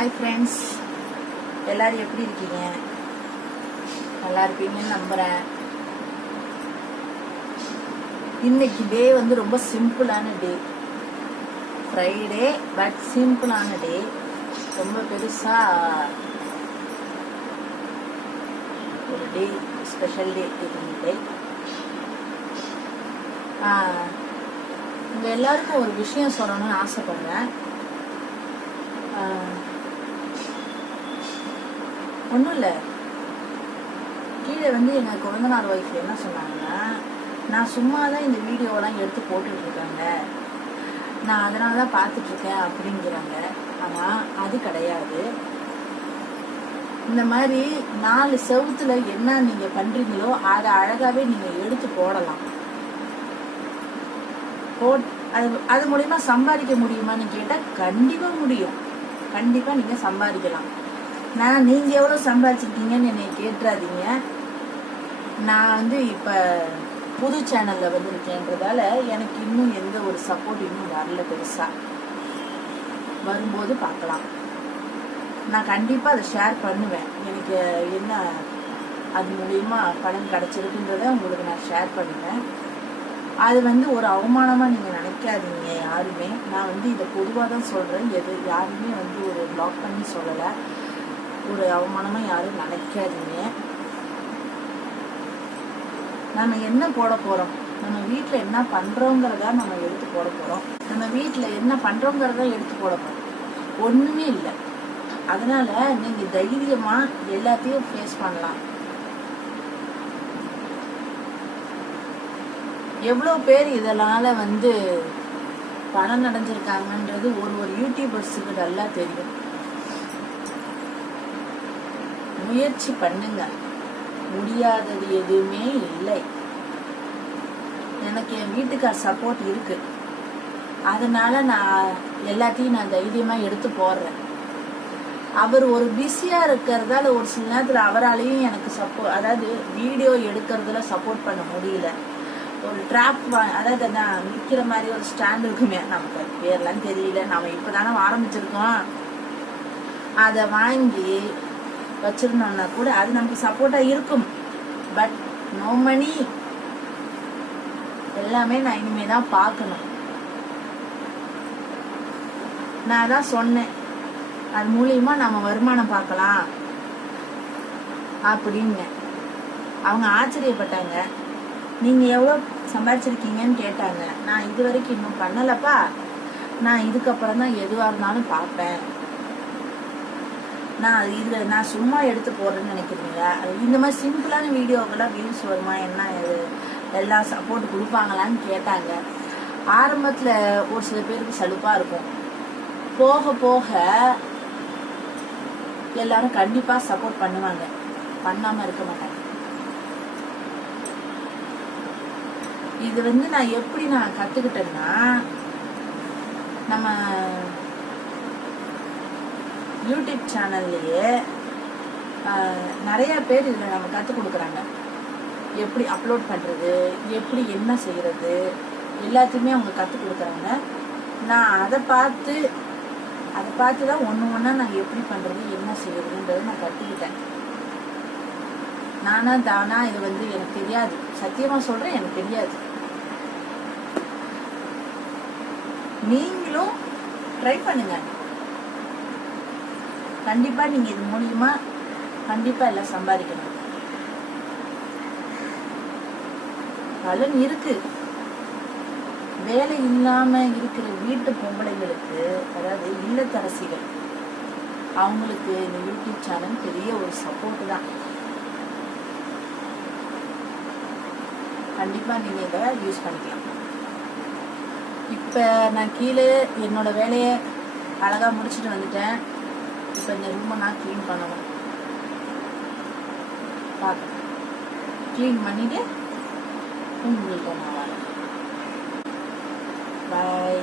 Hi friends, எல்லோரும் எப்படி இருக்கீங்க? நல்லா இருப்பீங்கன்னு நம்புகிறேன். இன்னைக்கு டே வந்து ரொம்ப சிம்பிளான டே, ஃப்ரைடே. பட் சிம்பிளான டே, ரொம்ப பெருசாக ஒரு டே, ஸ்பெஷல் டே இன்னைக்கு. உங்கள் எல்லாருக்கும் ஒரு விஷயம் சொல்லணும்னு ஆசைப்படுறேன். ஒன்றும் இல்லை, கீழே வந்து எங்கள் குழந்தனார் ஒய்ஃப் என்ன சொன்னாங்கன்னா, நான் சும்மா தான் இந்த வீடியோவெல்லாம் எடுத்து போட்டுட்ருக்காங்க, நான் அதனால தான் பார்த்துட்ருக்கேன் அப்படிங்கிறாங்க. ஆனால் அது கிடையாது. இந்த மாதிரி 4 செவுத்துல என்ன நீங்கள் பண்ணுறீங்களோ அதை அழகாகவே நீங்கள் எடுத்து போடலாம். அது மூலமா சம்பாதிக்க முடியுமான்னு கேட்டால் கண்டிப்பாக முடியும். கண்டிப்பாக நீங்கள் சம்பாதிக்கலாம். நீங்கள் எவ்வளோ சம்பாதிச்சிருக்கீங்கன்னு என்னை கேட்டுறாதீங்க. நான் வந்து இப்போ புது சேனலில் வந்து இருக்கேன்றதால எனக்கு இன்னும் எந்த ஒரு சப்போர்ட் இன்னும் வரல. பெருசாக வரும்போது பார்க்கலாம். நான் கண்டிப்பாக அதை ஷேர் பண்ணுவேன். எனக்கு என்ன அது மூலிமா பலன் கிடச்சிருக்குன்றத உங்களுக்கு நான் ஷேர் பண்ணுவேன். அது வந்து ஒரு அவமானமாக நீங்கள் நினைக்காதீங்க யாருமே. நான் வந்து இதை பொதுவாக தான் சொல்கிறேன். யாருமே வந்து ஒரு பிளாக் பண்ணி சொல்லலை. ஒரு அவமானமாக யாரும் நினைக்காதீங்க. நம்ம என்ன போட போகிறோம், நம்ம வீட்டில் என்ன பண்ணுறோங்கிறதா நம்ம எடுத்து போட போகிறோம். நம்ம வீட்டில் என்ன பண்ணுறோங்கிறதா எடுத்து போட போகிறோம். ஒன்றுமே இல்லை. அதனால் நீங்கள் தைரியமாக எல்லாத்தையும் ஃபேஸ் பண்ணலாம். எவ்வளோ பேர் இதனால் வந்து பணம் அடைஞ்சிருக்காங்கன்றது ஒரு யூடியூபர்ஸுக்கு நல்லா தெரியும். முயற்சி பண்ணுங்க, முடியாதது எதுவுமே இல்லை. எனக்கு என் வீட்டுக்கார் சப்போர்ட் இருக்கு. அதனால நான் எல்லாத்தையும் நான் தைரியமாக எடுத்து போடுறேன். அவர் ஒரு பிஸியாக இருக்கிறதால ஒரு சில நேரத்தில் அவராலையும் எனக்கு சப்போர்ட், அதாவது வீடியோ எடுக்கிறதுல சப்போர்ட் பண்ண முடியல. ஒரு ட்ராப் அதாவது நான் நிற்கிற மாதிரி ஒரு ஸ்டாண்ட் இருக்குமே, நமக்கு பேர்லாம் தெரியல, நம்ம இப்போ தானே ஆரம்பிச்சிருக்கோம். அதை வாங்கி வச்சிருந்தோம்னா கூட அது நமக்கு சப்போர்ட்டாக இருக்கும். But no money. எல்லாமே நான் இனிமே தான் பார்க்கணும். நான் தான் சொன்னேன், அது மூலியமா நம்ம வருமானம் பார்க்கலாம் அப்படின்னு. அவங்க ஆச்சரியப்பட்டாங்க. நீங்கள் எவ்வளோ சம்பாதிச்சிருக்கீங்கன்னு கேட்டாங்க. நான் இது வரைக்கும் இன்னும் பண்ணலப்பா, நான் இதுக்கப்புறம் தான் எதுவாக இருந்தாலும் பார்ப்பேன். நான் சும்மா எடுத்து போடுறேன்னு நினைக்கிறீங்களா? இந்த மாதிரி சிம்பிளான வீடியோக்கெல்லாம் வியூஸ் வருமா, என்ன எல்லாம் சப்போர்ட் கொடுப்பாங்களான்னு கேட்டாங்க. ஆரம்பத்தில் ஒரு சில பேருக்கு சலுப்பாக இருக்கும். போக போக எல்லாரும் கண்டிப்பாக சப்போர்ட் பண்ணுவாங்க, பண்ணாமல் இருக்க மாட்டாங்க. இது வந்து நான் எப்படி கற்றுக்கிட்டேன்னா, நம்ம யூடியூப் சேனல்லையே நிறையா பேர் இதில் நம்ம கற்றுக் கொடுக்குறாங்க. எப்படி அப்லோட் பண்ணுறது, எப்படி என்ன செய்கிறது, எல்லாத்தையுமே அவங்க கற்றுக் கொடுக்குறாங்க. நான் அதை பார்த்து தான் ஒன்று நான் எப்படி பண்ணுறது, என்ன செய்யறதுன்றதை நான் கற்றுக்கிட்டேன். தானா இது வந்து எனக்கு தெரியாது. சத்தியமாக சொல்கிறேன், எனக்கு தெரியாது. நீங்களும் ட்ரை பண்ணுங்க. கண்டிப்பா நீங்க இது மூலியமா கண்டிப்பா எல்லாம் சம்பாதிக்கணும். பலன் இருக்கு. வேலை இல்லாம இருக்கிற வீட்டு பொம்பளைங்களுக்கு, அதாவது இல்லத்தரசிகள், அவங்களுக்கு இந்த யூடியூப் சேனல் பெரிய ஒரு சப்போர்ட் தான். கண்டிப்பா நீங்க இதை யூஸ் பண்ணிக்கலாம். இப்போ நான் கீழே என்னோட வேலையை அழகாக முடிச்சுட்டு வந்துட்டேன். இப்போ இந்த ரூமை நான் க்ளீன் பண்ணணும். பார்க்க க்ளீன் பண்ணிவிட்டு உங்கள்கிட்ட நான் வரேன். பாய்.